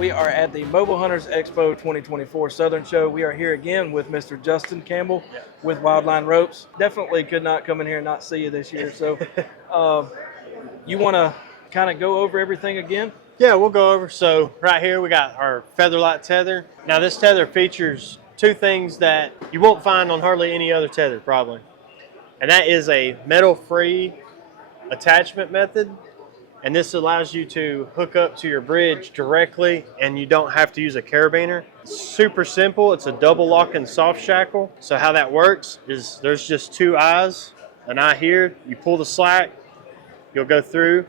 We are at the Mobile Hunters EXPO 2024 Southern Show. We are here again with Mr. Justin Campbell with WLR Ropes. Definitely could not come in here and not see you this year. So you want to kind of go over everything again? Yeah, we'll go over. So right here we got our Featherlite Tether. Now this tether features two things that you won't find on hardly any other tether probably. And that is a metal-free attachment method. And this allows you to hook up to your bridge directly and you don't have to use a carabiner. It's super simple. It's a double lock and soft shackle. So how that works is there's just two eyes, an eye here. You pull the slack, you'll go through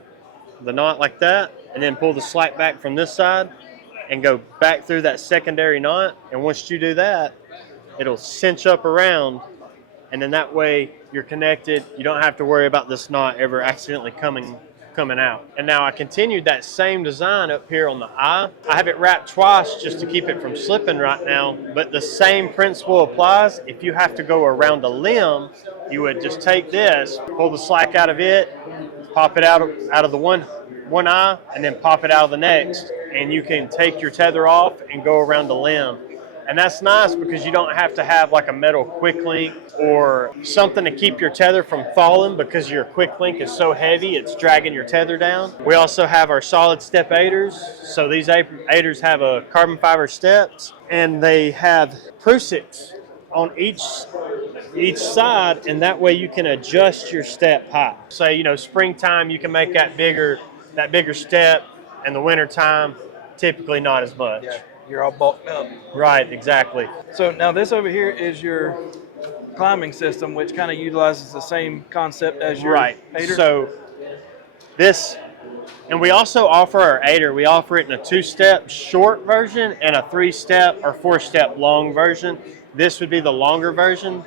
the knot like that, and then pull the slack back from this side and go back through that secondary knot. And once you do that, it'll cinch up around, and then that way you're connected. You don't have to worry about this knot ever accidentally coming out. And now I continued that same design up here on the eye. I have it wrapped twice just to keep it from slipping right now, but the same principle applies. If you have to go around a limb, you would just take this, pull the slack out of it, pop it out of the one eye, and then pop it out of the next, and you can take your tether off and go around the limb. And that's nice because you don't have to have like a metal quick link or something to keep your tether from falling, because your quick link is so heavy it's dragging your tether down. We also have our solid step aiders. So these aiders have a carbon fiber steps, and they have prusiks on each side, and that way you can adjust your step height. Say, you know, springtime you can make that bigger step, and the winter time typically not as much. Yeah, you're all bulked up. Right, exactly. So now this over here is your climbing system, which kind of utilizes the same concept as your aider. So this, and we also offer our aider. We offer it in a 2-step short version and a 3-step or 4-step long version. This would be the longer version,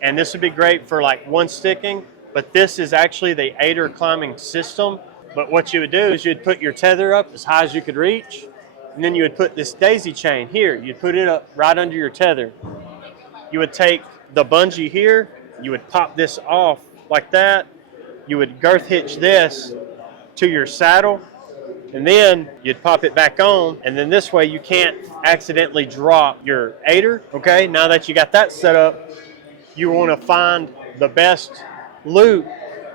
and this would be great for like one sticking, but this is actually the aider climbing system. But what you would do is you'd put your tether up as high as you could reach, and then you would put this daisy chain here. You'd put it up right under your tether. You would take the bungee here, you would pop this off like that. You would girth hitch this to your saddle, and then you'd pop it back on, and then this way you can't accidentally drop your aider. Okay, now that you got that set up, you want to find the best loop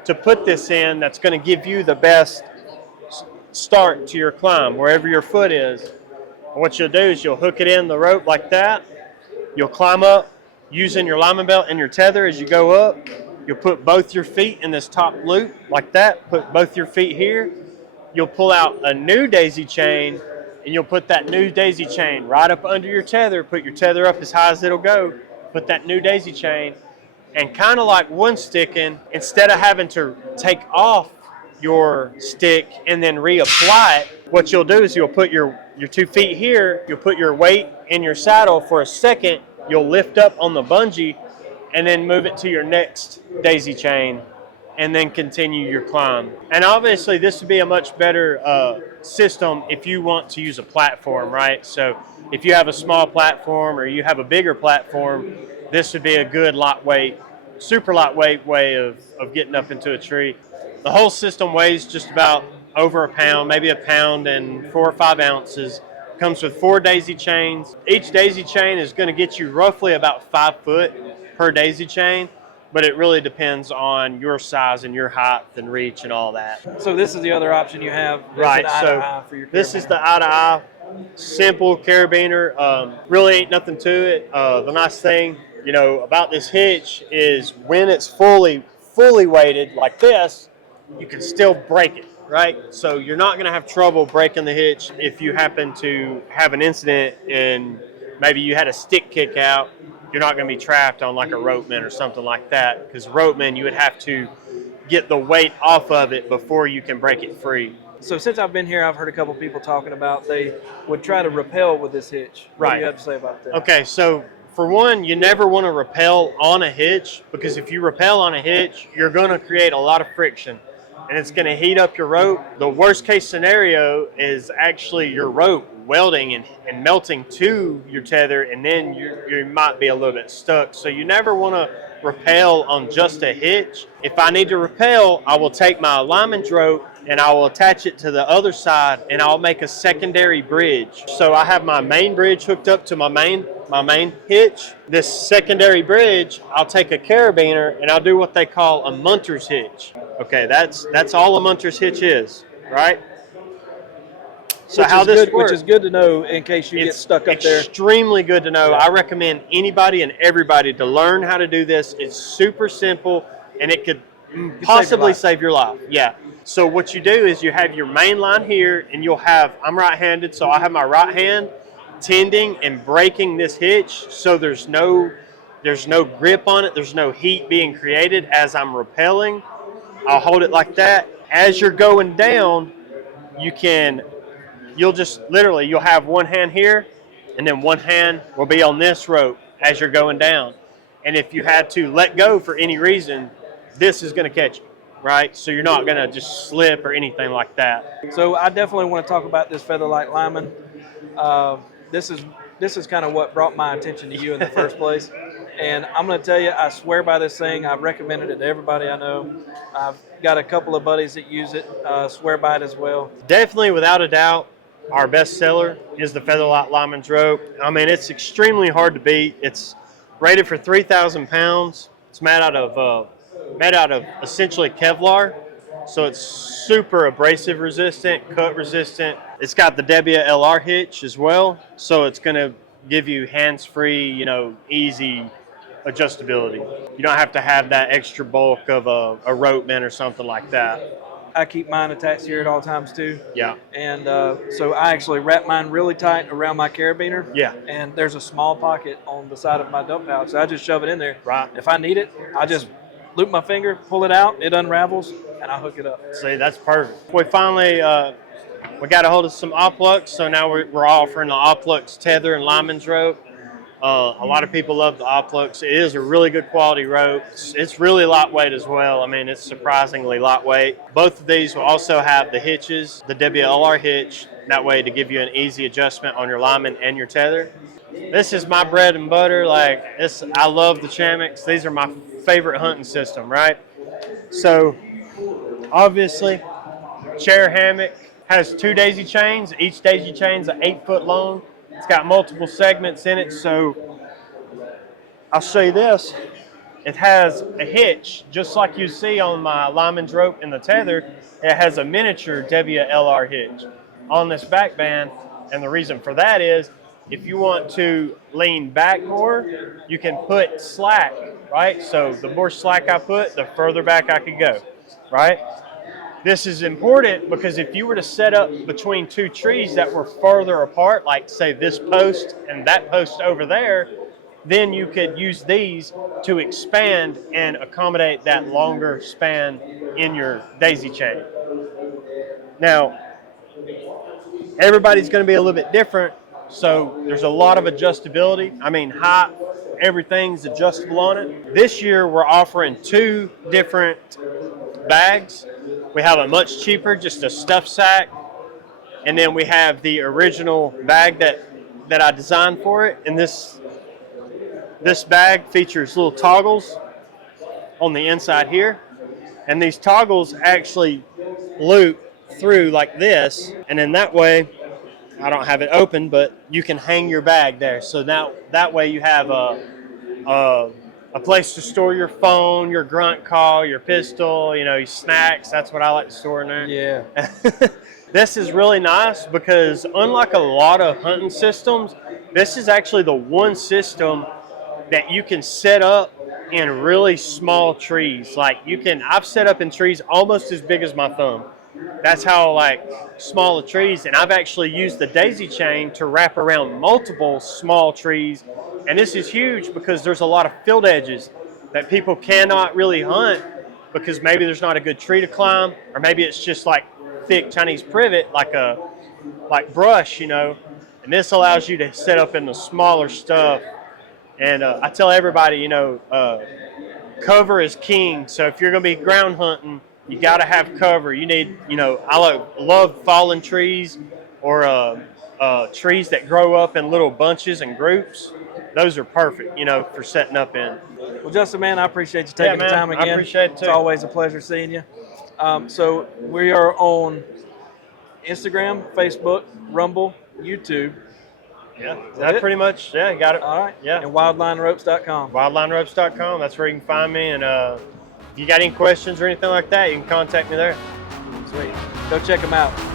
to put this in that's going to give you the best start to your climb, wherever your foot is. And what you'll do is you'll hook it in the rope like that. You'll climb up using your lineman belt and your tether as you go up. You'll put both your feet in this top loop like that. Put both your feet here. You'll pull out a new daisy chain, and you'll put that new daisy chain right up under your tether. Put your tether up as high as it'll go. Put that new daisy chain, and kind of like one sticking, instead of having to take off your stick and then reapply it, what you'll do is you'll put your 2 feet here, you'll put your weight in your saddle for a second, you'll lift up on the bungee, and then move it to your next daisy chain, and then continue your climb. And obviously this would be a much better system if you want to use a platform, right? So if you have a small platform or you have a bigger platform, this would be a good lightweight, super lightweight way of getting up into a tree. The whole system weighs just about over a pound, maybe a pound and 4 or 5 ounces. Comes with 4 daisy chains. Each daisy chain is going to get you roughly about 5 foot per daisy chain, but it really depends on your size and your height and reach and all that. So this is the other option you have. Right, so this is the eye-to-eye, simple carabiner. Really ain't nothing to it. The nice thing, you know, about this hitch is when it's fully weighted like this, you can still break it, right? So you're not going to have trouble breaking the hitch if you happen to have an incident and maybe you had a stick kick out. You're not going to be trapped on like a ropeman or something like that, because ropeman, you would have to get the weight off of it before you can break it free. So since I've been here, I've heard a couple people talking about they would try to rappel with this hitch. What do you have to say about that? Okay, so for one, you never want to rappel on a hitch, because if you rappel on a hitch, you're going to create a lot of friction and it's going to heat up your rope. The worst case scenario is actually your rope welding and melting to your tether, and then you might be a little bit stuck. So you never want to rappel on just a hitch. If I need to rappel, I will take my lineman's rope and I will attach it to the other side and I'll make a secondary bridge. So I have my main bridge hooked up to my main hitch. This secondary bridge, I'll take a carabiner and I'll do what they call a Munter's Hitch. Okay, that's all a Munter's Hitch is, right? So how this works, which is good to know in case you get stuck up there. Extremely good to know. Yeah. I recommend anybody and everybody to learn how to do this. It's super simple, and it could possibly save your life. Yeah. So what you do is you have your main line here, and you'll have, I'm right-handed, so I have my right hand tending and breaking this hitch, so there's no grip on it. There's no heat being created as I'm rappelling. I'll hold it like that. As you're going down, you'll just literally, you'll have one hand here and then one hand will be on this rope as you're going down. And if you had to let go for any reason, this is going to catch you, right? So you're not going to just slip or anything like that. So I definitely want to talk about this Featherlite Lineman. This is kind of what brought my attention to you in the first place. And I'm going to tell you, I swear by this thing. I've recommended it to everybody I know. I've got a couple of buddies that use it, swear by it as well. Definitely, without a doubt, our best seller is the Featherlite Linemans Rope. I mean, it's extremely hard to beat. It's rated for 3,000 pounds. It's made out of essentially Kevlar, so it's super abrasive resistant, cut resistant. It's got the WLR hitch as well, so it's going to give you hands-free, easy adjustability. You don't have to have that extra bulk of a rope bend or something like that. I keep mine attached here at all times too. Yeah. And so I actually wrap mine really tight around my carabiner. Yeah. And there's a small pocket on the side of my dump pouch, so I just shove it in there. Right. If I need it, I just loop my finger, pull it out, it unravels, and I hook it up. See, that's perfect. We finally we got a hold of some Oplux, so now we're offering the Oplux Tether and Linemans Rope. A lot of people love the Oplux. It is a really good quality rope. It's really lightweight as well. I mean, it's surprisingly lightweight. Both of these will also have the hitches, the WLR hitch, that way to give you an easy adjustment on your lineman and your tether. This is my bread and butter. I love the Chammocks. These are my favorite hunting system, right? So, obviously, chair hammock has 2 daisy chains. Each daisy chain is 8 foot long. It's got multiple segments in it, so I'll show you this. It has a hitch, just like you see on my lineman's rope and the tether. It has a miniature WLR hitch on this back band, and the reason for that is if you want to lean back more, you can put slack, right? So the more slack I put, the further back I could go, right? This is important because if you were to set up between two trees that were farther apart, like say this post and that post over there, then you could use these to expand and accommodate that longer span in your daisy chain. Now, everybody's going to be a little bit different, so there's a lot of adjustability. I mean, height, everything's adjustable on it. This year, we're offering 2 different bags. We have a much cheaper, just a stuff sack, and then we have the original bag that I designed for it. And this bag features little toggles on the inside here, and these toggles actually loop through like this, and then that way, I don't have it open, but you can hang your bag there. So now that way you have a place to store your phone, your grunt call, your pistol, your snacks. That's what I like to store in there. Yeah. This is really nice because unlike a lot of hunting systems, this is actually the one system that you can set up in really small trees. I've set up in trees almost as big as my thumb. That's how small the trees, and I've actually used the daisy chain to wrap around multiple small trees. And this is huge because there's a lot of field edges that people cannot really hunt because maybe there's not a good tree to climb, or maybe it's just like thick Chinese privet, like brush, And this allows you to set up in the smaller stuff. And I tell everybody, cover is king. So if you're going to be ground hunting, you got to have cover. You need, I love fallen trees or trees that grow up in little bunches and groups. Those are perfect, for setting up in. Well, Justin, man, I appreciate you taking the man, time again. I appreciate it too. It's always a pleasure seeing you. So we are on Instagram, Facebook, Rumble, YouTube. Yeah, that's pretty much, yeah, got it. All right. Yeah. And wildlineropes.com. Wildlineropes.com, that's where you can find me. And if you got any questions or anything like that, you can contact me there. Sweet. Go check them out.